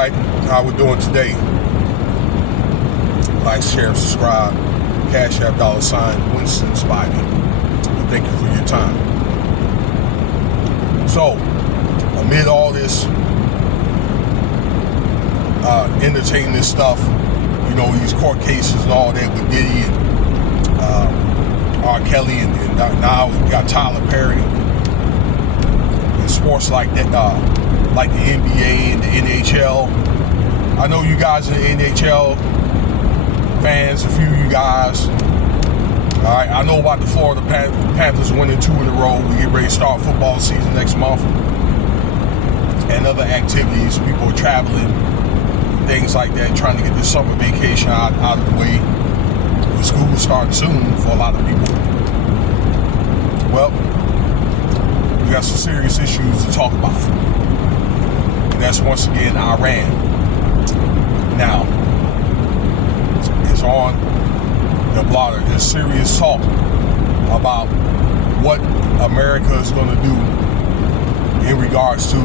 Alright, how we doing today? Like, share, subscribe. Cash App $ Winston Spivey. And thank you for your time. So, amid all this entertainment stuff, you know, these court cases and all that with Diddy and R. Kelly, and now we got Tyler Perry. And sports like that, like the NBA and the NHL. I know you guys in the NHL fans, a few of you guys. All right, I know about the Florida Panthers winning 2 in a row. We get ready to start football season next month, and other activities. People are traveling, things like that, trying to get this summer vacation out of the way. The school will start soon for a lot of people. Well, we got some serious issues to talk about, and that's once again Iran. Now, it's on the blotter. There's serious talk about what America is going to do in regards to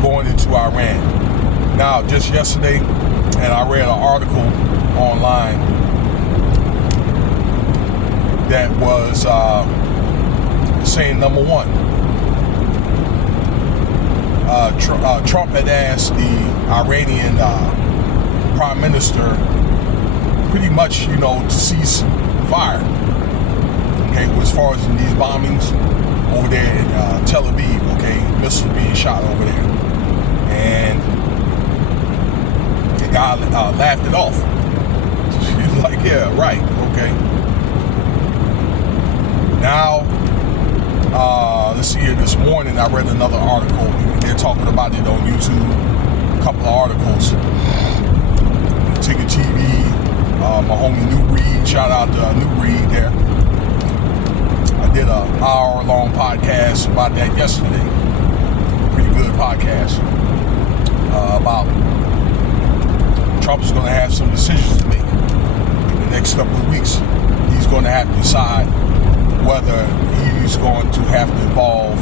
going into Iran. Now, just yesterday, and I read an article online that was saying, number one, Trump had asked the Iranian prime minister pretty much, you know, to cease fire. Okay, as far as in these bombings over there in Tel Aviv, okay, missiles being shot over there. And the guy laughed it off. He's like, yeah, right, okay. Now, let's see here, this morning I read another article, and they're talking about it on YouTube, a couple of articles. Ticket TV, my homie New Breed, shout out to New Breed there. I did an hour-long podcast about that yesterday. Pretty good podcast about Trump's going to have some decisions to make in the next couple of weeks. He's going to have to decide whether he's going to have to involve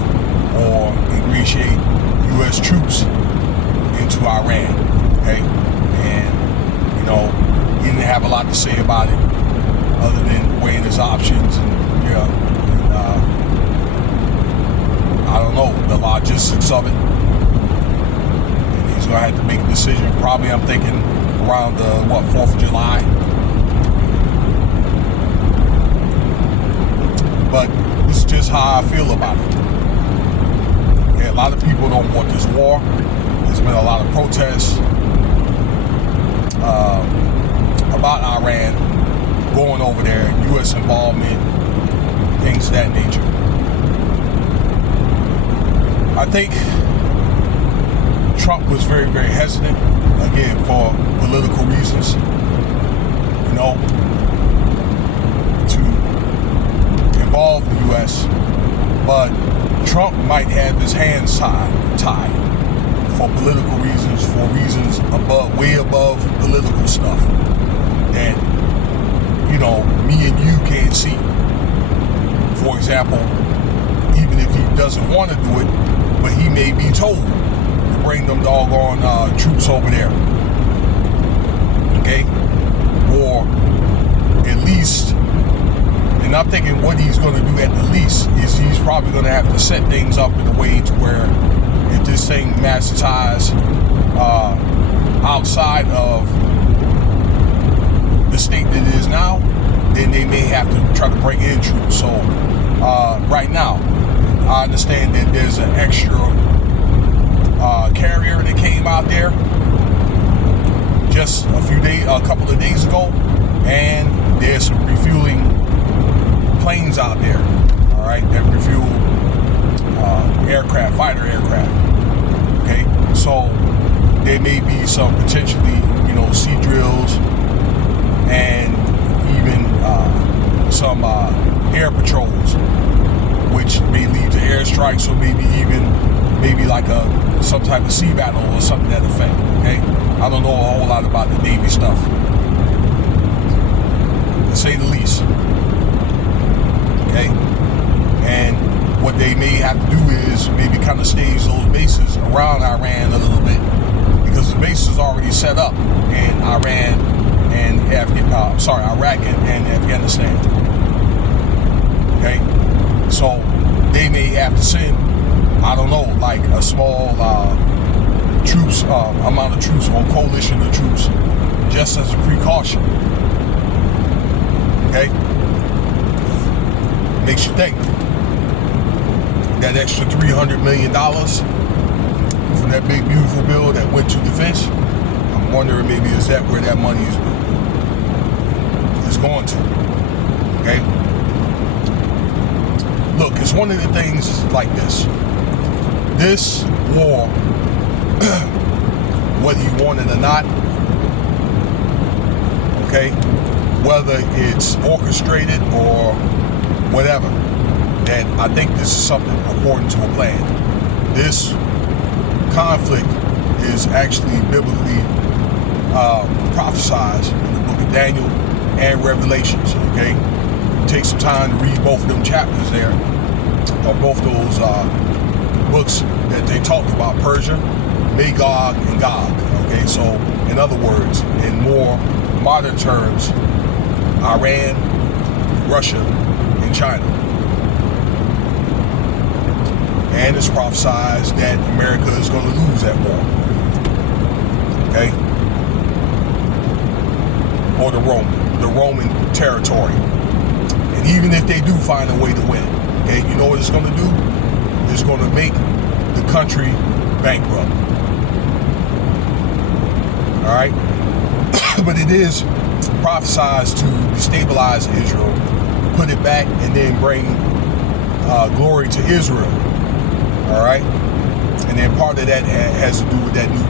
or ingratiate U.S. troops into Iran. Okay, and you know, he didn't have a lot to say about it other than weighing his options and, you know, I don't know, the logistics of it. And he's going to have to make a decision. Probably, I'm thinking, around the, 4th of July. But this is just how I feel about it. Okay, a lot of people don't want this war. There's been a lot of protests about Iran going over there, U.S. involvement, things of that nature. I think Trump was very, very hesitant, again, for political reasons, you know, to involve the U.S., but Trump might have his hands tied for political reasons, for reasons way above political stuff that, you know, me and you can't see. For example, even if he doesn't want to do it, but he may be told to bring them doggone troops over there. Okay? Or at least, and I'm thinking what he's going to do at the least is he's probably going to have to set things up in a way to where if this thing massifies outside of the state that it is now, then they may have to try to bring in troops. So right now, I understand that there's an extra carrier that came out there just a couple of days ago, and there's some refueling planes out there, all right, that refuel fighter aircraft. Okay, so there may be some potentially, you know, sea drills and even some air patrols, which may lead to airstrikes, or maybe like some type of sea battle or something to that effect. Okay, I don't know a whole lot about the Navy stuff, to say the least. Okay, and what they may have to do is maybe kind of stage those bases around Iran set up in Iraq and Afghanistan. Okay, so they may have to send, I don't know, like a small troops amount of troops or coalition of troops, just as a precaution. Okay, makes you think. That extra $300 million from that big beautiful bill that went to defense, I'm wondering maybe is that where that money is going to. Okay, look, it's one of the things like this war, whether you want it or not, okay, whether it's orchestrated or whatever, that I think this is something according to a plan. This conflict is actually biblically prophesied in the book of Daniel and Revelations, okay? Take some time to read both of them chapters there, or both those books that they talked about, Persia, Magog, and Gog, okay? So, in other words, in more modern terms, Iran, Russia, and China. And it's prophesied that America is going to lose that war. Okay? Or the Roman territory. And even if they do find a way to win, okay, you know what it's going to do? It's going to make the country bankrupt. Alright? But it is prophesied to destabilize Israel, put it back, and then bring glory to Israel. All right, and then part of that has to do with that new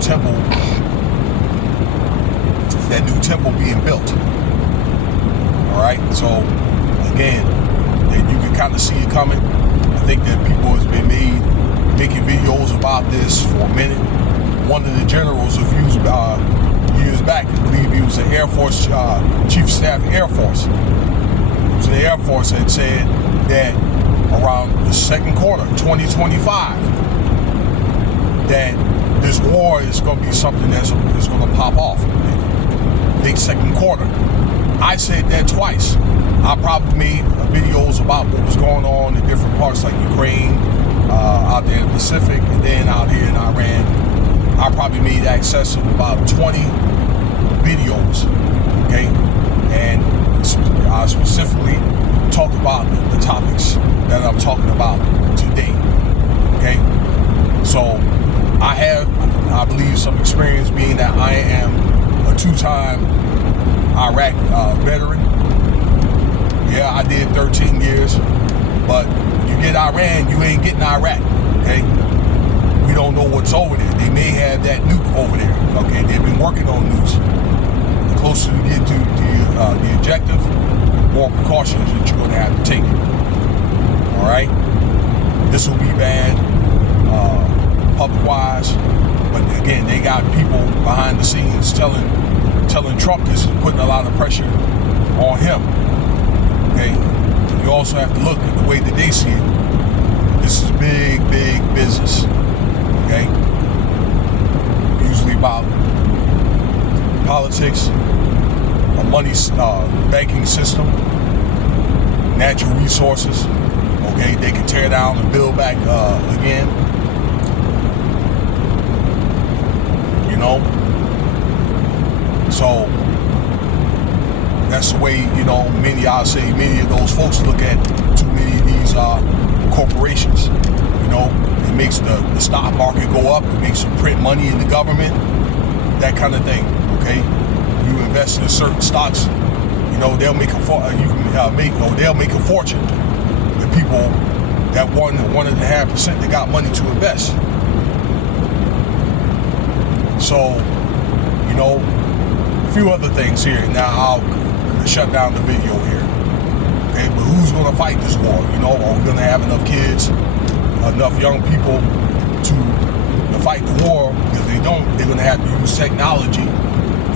temple being built. All right, so again, you can kind of see it coming. I think that people has been making videos about this for a minute. One of the generals of years back, I believe he was the Air Force Chief of Staff Air Force. He was in the Air Force and said that around the second quarter, 2025, that this war is going to be something that's going to pop off. Late second quarter. I said that twice. I probably made videos about what was going on in different parts like Ukraine, out there in the Pacific, and then out here in Iran. I probably made access of about 20 videos, okay? And I specifically talk about the topics that I'm talking about today, okay? So I believe some experience, being that I am a two-time Iraq veteran. Yeah, I did 13 years, but you get Iran, you ain't getting Iraq, okay? We don't know what's over there. They may have that nuke over there, okay? They've been working on nukes. The closer you get to the objective, more precautions that you're going to have to take. All right, this will be bad, public-wise, but again, they got people behind the scenes telling Trump this is putting a lot of pressure on him. Okay, and you also have to look at the way that they see it. This is big business. Okay, usually about politics, a money banking system, natural resources. Okay, they can tear down and build back again. You know, so that's the way, you know, many of those folks look at too many of these corporations. You know, it makes the stock market go up. It makes you print money in the government, that kind of thing. Okay, if you invest in certain stocks, you know, they'll make a fortune. The people that 1.5% that got money to invest. So, you know, a few other things here. Now I'll shut down the video here. Okay, but who's going to fight this war? You know, are we going to have enough kids, enough young people to fight the war? Because they don't, they're going to have to use technology.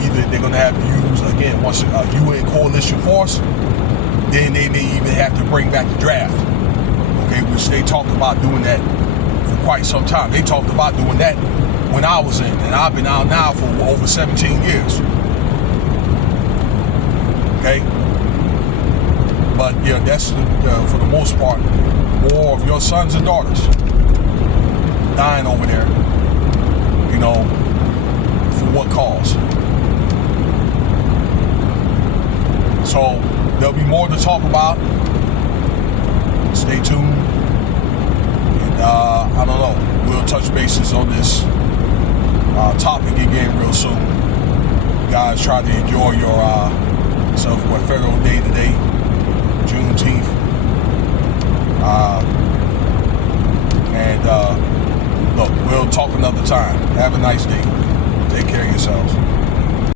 Either they're going to have to use, again, once a UN coalition force, then they may even have to bring back the draft. Okay, which they talked about doing that for quite some time. They talked about doing that when I was in, and I've been out now for over 17 years. Okay? But yeah, that's for the most part, more of your sons and daughters dying over there, you know, for what cause? So there'll be more to talk about. Stay tuned. And I don't know, we'll touch bases on this topic again real soon. You guys try to enjoy your